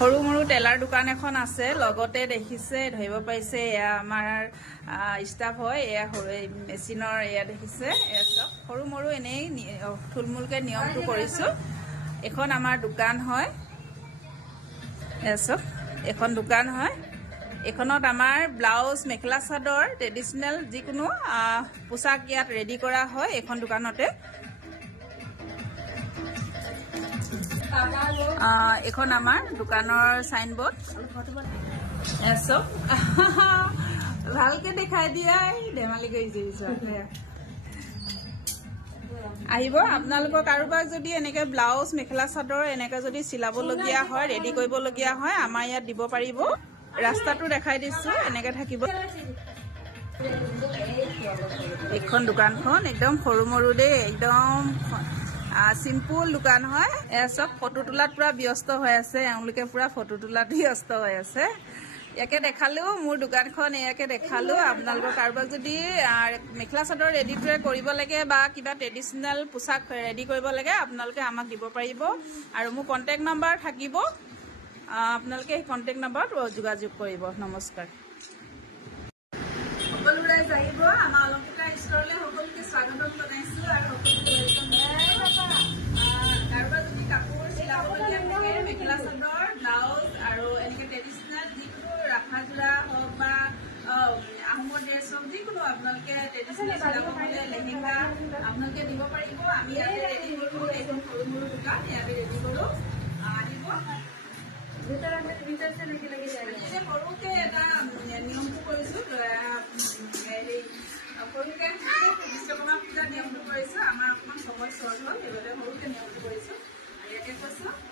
সৰু মৰু টেলাৰ দোকান এখন আছে লগতে দেখিছে ধৰিব পাৰিছে এয়া আমাৰ ষ্টাফ হয় এয়া মেচিনৰ এয়া দেখিছে এয়া সব সৰু মৰু এনেই থুলমূলকে নিয়মটো কৰিছো এখন আমাৰ দোকান হয় এয়া সব এখন দোকান হয় এখনত আমাৰ ব্লাউজ মেখেলা চাদৰ ট্ৰেডিশনাল যিকোনো পোছাক ইয়াত ৰেডি কৰা হয় এখন দোকানতে এখন আমাৰ দোকানৰ সাইনবোৰ্ড এসো ভালকে দেখাই দিয়াই ধেমালি কৰিছে আহিব আপোনালোকৰ কাৰোবাক যদি এনেকে ব্লাউজ মেখেলা চাদৰ এনেকে যদি চিলাব লগিয়া হয় ৰেডি কৰিব লগিয়া হয় আমাৰ ইয়াত দিব পাৰিব ৰাস্তাটো দেখাই দিছো এনেকে থাকিব এখন দোকানখন একদম সৰু মৰু দে একদম সিম্পল দোকান হয় এ সব ফটো তোলাত পুৰা ব্যস্ত হৈ আছে এওঁলোকে পুৰা ফটো তোলাত ব্যস্ত হৈ আছে ইয়াকে দেখালো মোৰ দোকানখন ইয়াকে দেখালো আপোনালোকৰ কাৰোবাক যদি মেখেলা চাদৰ ৰেডি কৰিব লাগে বা কিবা ট্ৰেডিশনাল পোছাক ৰেডি কৰিব লাগে আপোনালোকে আমাক দিব পাৰিব আৰু মোৰ কন্টাক্ট নাম্বাৰ থাকিব আপোনালোকে এই কন্টাক্ট নাম্বাৰত যোগাযোগ কৰিব নমস্কাৰ সকলো ৰাইজ আহিব আমাৰ অলংকিতা ষ্টৰলৈ সকলোকে স্বাগতম জনাইছো আৰু কাৰোবাৰ যদি কাপোৰ চিলাবলগীয়া থাকে মেখেলা চাদৰ ব্লাউজ আৰু এনেকে ট্ৰেডিশনাল যিকোনো ৰাফাজোৰা হওক বা আহোমৰ ড্ৰেছ হওক যিকোনো আপোনালোকে ট্ৰেডিশনাল চিলাব হ'লে লেহেংগা আপোনালোকে দিব পাৰিব আমি ইয়াতে ৰেডি কৰোঁ এইখন সৰু মৰু দোকান ইয়াতে ৰেডি কৰোঁ আহিব সৰুকে এটা নিয়মটো কৰিছোঁ সৰুকে বিশ্বকৰ্মা পূজাৰ নিয়মটো কৰিছোঁ আমাৰ অকণমান সময় চৰ্ট হ'ল সেইবাবে সৰুকে নিয়মটো কৰিছোঁ ইয়াতে কৈছোঁ